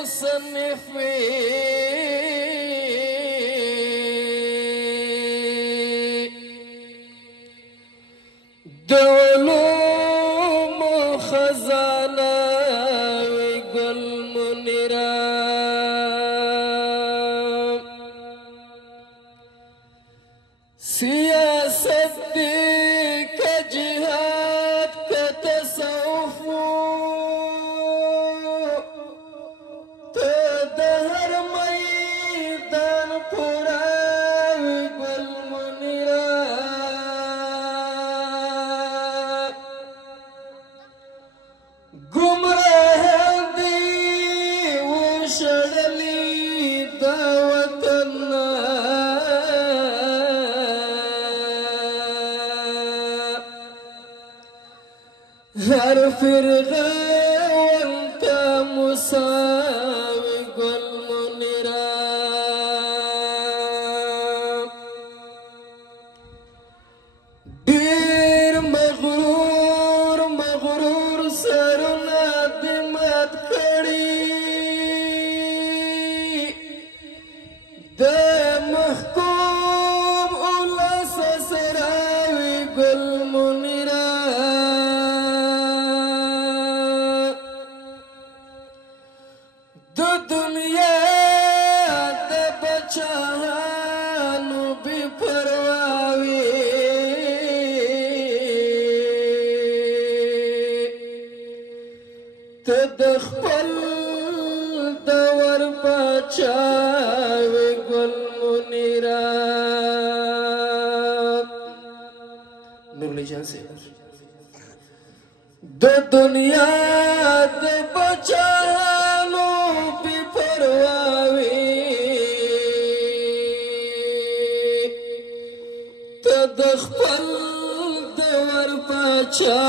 مصنف دعلوم خزانه گل منیرا سیاست دی کا جہاد کا تصوف هر فرقه وانت مساوي گل منیرا دیر مغرور سرنا دمات کڑی دا محکوم اولاس سراوي گل منیرا دنیا د بچانو بی پرواوی ته د خپل دور بچاوی گل منیرا نورلی جان سے د دنیا د بچانو بی پرواوی ته د خپل دور بچا